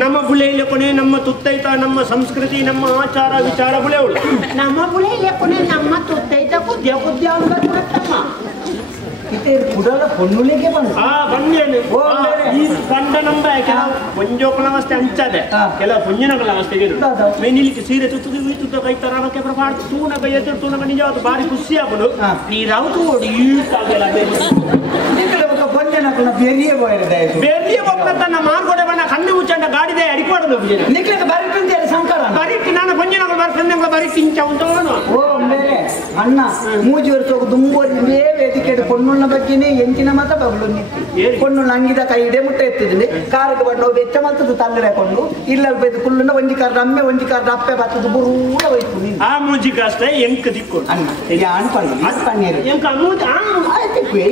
ನಮ್ಮ ಬುಲೆಯಲ್ಲಿ ಕೊನೆ ನಮ್ಮ ತುತ್ತೈತ ನಮ್ಮ ಸಂಸ್ಕೃತಿ ನಮ್ಮ ಆಚಾರ ವಿಚಾರ ಬುಲೆವಳು ನಮ್ಮ ಬುಲೆಯಲ್ಲಿ ಕೊನೆ ನಮ್ಮ ತುತ್ತೈತ ಕುದ್ಯ ಕುದ್ಯ ಅಂತಮ್ಮ ಇತ್ತೆ ಕುಡಲ ಪೊನ್ನುಲಿಗೆ ಬಂದು ಬನ್ನೇನು ಈ ಕಂಡ ನಂಬ ಕೆಲವು ಪಂಜೋಕಳ ಅವಸ್ಥೆ ಅಂಚದೆ ಕೆಲವು ಪುಂಜನಗಳ ಅವಸ್ಥೆಗೆ ಮೇನಿಲಿಕ್ಕೆ ಸೀರೆ ತುತ್ತ ಕೈ ತರಾನಕ್ಕೆ ಪ್ರಮಾಣ ತೂನ ಕೈ ಎದ್ದು ತೂನ ನಿಜ ಬಾರಿ ಖುಷಿ ಆಗ್ಬೋದು ನೀ ರಾವತು ಓಡಿ ಪಂಜನಗಳ ಬೆರಿಯ ಬೆರಿಯ ಹೋಗ್ತನ್ನ ಮಾಡ್ಕೊಡೆ ಬಣ್ಣ ಕಣ್ಣು ಮುಚ್ಚಂಡ ಗಾಡಿದೆ ಅಡಿಕೊಡಲು ನಿಕ್ಲಿಕ್ಕೆ ಬರಿಟ್ಟು ಸಂಕಾರ ಬರಿಟ್ಟು ನಾನು ಪಂಜನಗಳು ಬರ್ತಂದೆ ಬರಿ ಕಿಂಚ ಉಂಟು ಓ ಬೇರೆ ಅಣ್ಣ ಮೂಜಿ ವರ್ಷ ದುಂಬೋರಿ ವೇದಿಕೆ ಪೊನ್ನುಳ್ಳ ಬಗ್ಗೆನೇ ಎಂಚಿನ ಮಾತ ಬಗ್ಲು ನಿಂತಿ ಪೊನ್ನುಳ್ಳ ಅಂಗಿದ ಕೈ ಇಡೆ ಮುಟ್ಟ ಎತ್ತಿದ್ದೀನಿ ಕಾರಿಗೆ ಬಣ್ಣ ಬೆಚ್ಚ ಮಲ್ತದ್ದು ತಲ್ಲರೆ ಹಾಕೊಂಡು ಇಲ್ಲ ಬೈದು ಕುಳ್ಳುನ ಒಂಜಿ ಕಾರ್ ಅಮ್ಮೆ ಒಂಜಿ ಕಾರ್ ಅಪ್ಪೆ ಬರ್ತದ್ದು ಬೂರ ಹೋಯ್ತು ನೀನು ಆ ಮೂಜಿ ಕಾಸ್ತ ಎಂಕ ದಿಕ್ಕು ಅಣ್ಣ ಯಾನ್ ಪಣ್ಣು ಅದು ಪಣ್ಣೀರು ಎಂಕ ಮೂಜಿ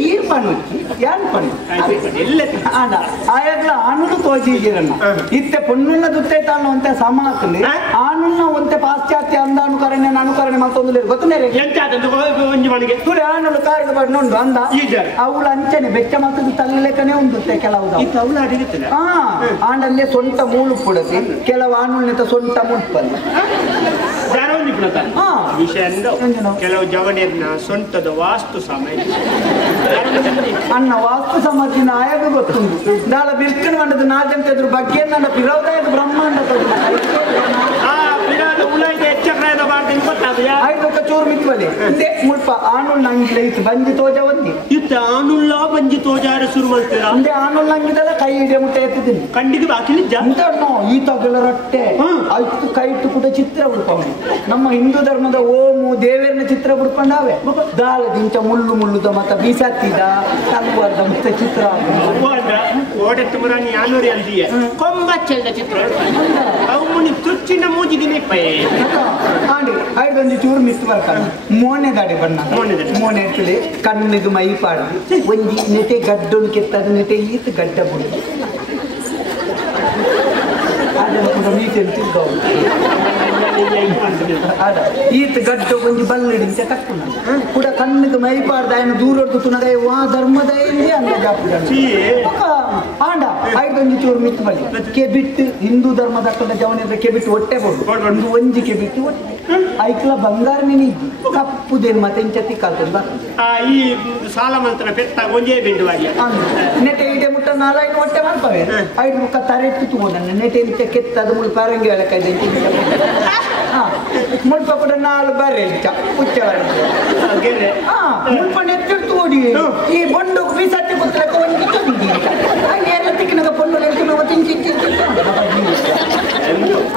ಏನ್ ಪಣ್ಣು ಯಾನ್ ಪಣ್ಣು ಎಲ್ಲ ಅಣ್ಣ ಆಯಾಗ್ಲ ಆನುಡು ತೋಜಿಗಿರಣ್ಣ ಇತ್ತೆ ಪೊನ್ನುಳ್ಳ ದುತ್ತೈತಾಳ ಅಂತ ಸಮಾತಲ್ಲಿ ಆನುಳ್ಳ ಒಂತೆ ಪಾಶ್ಚಾತ್ಯ ಅಂದ ಅನುಕರಣೆ ಮತ್ತೊಂದು ಗೊತ್ತನೇ ಎಂತ ಒಂಜಿ ಮನೆಗೆ ತುಳಿ ಆನುಳು ಕಾರಿಗೆ ಬಣ್ಣುಂಡು ಅಂದ ಅವಳು ಅಂಚನೆ ಬೆಚ್ಚ ಮತ್ತದು ತಲ್ಲಲೆಕ್ಕನೆ ಉಂಡುತ್ತೆ ಕೆಲವು ಅವಳು ಅಡಿಗುತ್ತಿಲ್ಲ ಆಂಡಲ್ಲೇ ಸೊಂಟ ಮೂಳು ಪುಡತಿ ಕೆಲವು ಆನುಳ್ಳಿತ ಸೊಂಟ ಮುಟ್ಪಲ್ಲ ವಿಷಯ ಕೆಲವು ಜವನಿಯರ್ನ ಸೊಂಟದ ವಾಸ್ತು ಸಮಯ ಅಣ್ಣ ವಾಸ್ತು ಸಮಾಜಿನ ಆಯಾಗ ಗೊತ್ತುಂಟು ನಾಳ ಬಿರ್ಕನ್ ಮಂಡದ ನಾಜಂತ ಇದ್ರ ಬಗ್ಗೆ ನನ್ನ ಪಿರವದಾಯದ ಬ್ರಹ್ಮಾಂಡ ಐದೊಕ್ಕ ಚೂರು ಮಿತ್ವಲೆ ಮುಲ್ಪ ಆನುಳ್ಳ ಅಂಗಿಲ ಇತ್ತು ಬಂಜಿ ತೋಜ ಒಂದಿ ಇತ್ತ ಆನುಳ್ಳ ಬಂಜಿ ತೋಜಾರ ಶುರು ಮಾಡ್ತೀರಾ ಅಂದೆ ಆನುಳ್ಳ ಅಂಗಿದಲ್ಲ ಕೈ ಹಿಡಿಯ ಮುಟ್ಟ ಎತ್ತಿದ್ದೀನಿ ಕಂಡಿಗೆ ಬಾಕಿಲಿದ್ದ ಅಂತನೋ ಈತಗಳ ರೊಟ್ಟೆ ಆಯ್ತು ಕೈ ಇಟ್ಟು ಕೂಡ ಚಿತ್ರ ಬಿಡ್ಕೊಂಡು ನಮ್ಮ ಹಿಂದೂ ಧರ್ಮದ ಓಮು ದೇವರನ್ನ ಚಿತ್ರ ಬಿಡ್ಕೊಂಡಾವೆ ದಾಳ ದಿಂಚ ಮುಳ್ಳು ಮುಳ್ಳುದ ಮತ್ತ ಬೀಸತ್ತಿದ ತಲ್ವಾರ್ದ ಮತ್ತೆ ಚಿತ್ರ ಓಡತ್ತು ಮುರಾನಿ ಆನೂರಿ ಅಂತೀಯ ಕೊಂಬಚ್ಚಲ್ದ ಚಿತ್ರ ಅವು ತುಚ್ಚಿನ ಮೂಜಿ ದಿನ ಆಂಡಿ ಐದೊಂದು ಚೂರು ಮಿತ್ತು ಬರ್ತಾನೆ ಮೋನೆ ದಾಡಿ ಬಣ್ಣ ಮೋನೆ ಇರ್ತದೆ ಕಣ್ಣಿಗೆ ಮೈ ಪಾಡು ಒಂಜಿ ನೆಟೆ ಗಡ್ಡೊಂದು ಕೆತ್ತದ ನೆಟೆ ಈತ ಗಡ್ಡ ಬುಡಿ ಅದನ್ನು ಕೂಡ ಮೀಸೆಂತಿದ್ದವು ಅದ ಈತ ಗಡ್ಡ ಒಂಜಿ ಬಲ್ಲಡಿಂಚ ಕಟ್ಟುನ ಕೂಡ ಕಣ್ಣಿಗೆ ಮೈ ಪಾಡ್ದ ఆయన ದೂರೊಡ್ದು ತುನಗೈ ವಾ ಧರ್ಮದ ಇಲ್ಲಿ ಅಂದ ಜಾಪುಡ ಆಂಡ ಐದೊಂದು ಚೂರು ಮಿತ್ತು ಬಳಿ ಕೆಬಿಟ್ಟು ಹಿಂದೂ ಧರ್ಮದ ಜವನ ಕೆಬಿಟ್ಟು ಹೊಟ್ಟೆ ಬೋದು ಒಂಜಿ ಕೆಬಿಟ್ಟು ಹೊಟ್ಟೆ ಐಕ್ಲ ಬಂಗಾರ ನೆನಿದ್ದು ಕಪ್ಪುದೇನು ಮತ್ತೆ ಇಂಚತಿ ಕಲ್ತದ ಈ ಸಾಲ ಮಂತ್ರ ಪೆತ್ತ ಒಂಜೇ ಬಿಂಡುವಾಗಿ ನೆಟೆ ಇಡೆ ಮುಟ್ಟ ನಾಲ್ಕು ಹೊಟ್ಟೆ ಮಾಡ್ತವೆ ಐದು ಮುಖ ತರೆಟ್ಟು ತಗೊಂಡ ನೆಟೆ ಇಂಚ ಕೆತ್ತದ ಮುಳು ಪರಂಗಿ ಹೇಳಕೈದೆ ಮುಲ್ಪ ಕೂಡ ನಾಲ್ಕು ಬರೆ ಹುಚ್ಚ ಮುಲ್ಪ ನೆತ್ತಿಡ್ತು ಓಡಿ ಈ ಬಂಡು ಬೀಸತ್ತೆ ಗೊತ್ತಲಕ್ಕ ಒಂದು ಎಲ್ಲ ತಿಕ್ಕಿನಾಗ ಪೊಂಡು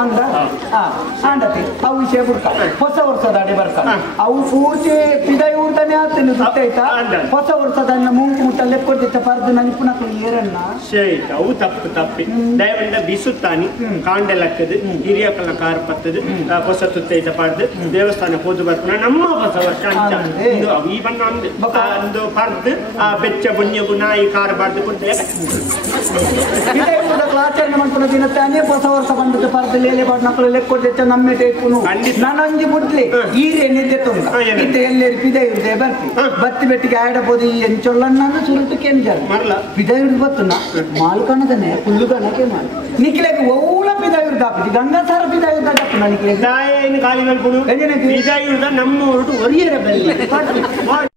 ಅಂದ ಆಂಡತಿ ಅವು ವಿಷಯ ಬಿಡ್ಕ ಹೊಸ ವರ್ಷದ ಅಡಿ ಬರ್ತಾನೆ ಅವು ಪೂರ್ತಿ ಪಿದೈ ಊರ್ತಾನೆ ಆಗ್ತೇನೆ ಗೊತ್ತಾಯ್ತಾ ಹೊಸ ವರ್ಷದ ಮುಂಕು ಮುಟ್ಟ ಲೆಕ್ಕೊಡ್ತಿತ್ತ ಪರ್ದು ನನಗೆ ಪುನಃ ಏರಣ್ಣ ಅವು ತಪ್ಪು ತಪ್ಪಿ ದಯವಿಂದ ಬಿಸುತ್ತಾನೆ ಕಾಂಡೆಲಕ್ಕದು ಹಿರಿಯಕಲ್ಲ ಕಾರ ಪತ್ತದು ಹೊಸ ತುತ್ತೈತ ಪಾಡ್ದು ದೇವಸ್ಥಾನ ಹೋದು ಬರ್ತಾನೆ ನಮ್ಮ ಹೊಸ ವರ್ಷ ಈ ಬಣ್ಣ ಒಂದು ಪರ್ದು ಬೆಚ್ಚ ಬುಣ್ಯಗು ನಾಯಿ ಕಾರ ಬಾರ್ದು ಕೊಡ್ತೇವೆ ಆಚರಣೆ ಮಾಡ್ಕೊಂಡು ದಿನ ತಾನೇ ಹೊಸ ವರ್ಷ ಬಂದದ್ದು ಪರ್ದು ಲೇಲೆ ಬಾಡ್ ಮಕ್ಕಳು ಲೆಕ್ಕೊಡ್ತಿತ್ತ ನಮ್ಮೆ ಟೇಪುನು ನಾನೊಂಜಿ ಮುಟ್ಲಿ ಈರೆ ನಿದ್ದೆ ತುಂಗ ಇತ್ತ ಎಲ್ಲೇರಿ ಪಿದೆ ಇರುದೆ ಬರ್ತಿ ಬತ್ತಿ ಬೆಟ್ಟಿಗೆ ಆಡಬಹುದು ಈ ಎಂಚೊಳ್ಳನ್ನ ಸುರುಟು ಕೆಂಜರ್ ಪಿದೆ ಇರುದು ಬತ್ತುನ ಮಾಲ್ಕಣದನೆ ಹುಲ್ಲುಗಣಕ್ಕೆ ಮಾಡಿ ನಿಖಿಲೆಗೆ ಓಳ ಪಿದ ಇರುದ ಹಾಪಿದಿ ಗಂಗಾಸಾರ ಪಿದ ಇರುದ ನನಗೆ ಕಾಲಿ ಮೇಲೆ ಪಿದ ಇರುದ ನಮ್ಮ ಹೊರಟು ಒರಿಯರ ಬೆಲ್ಲಿ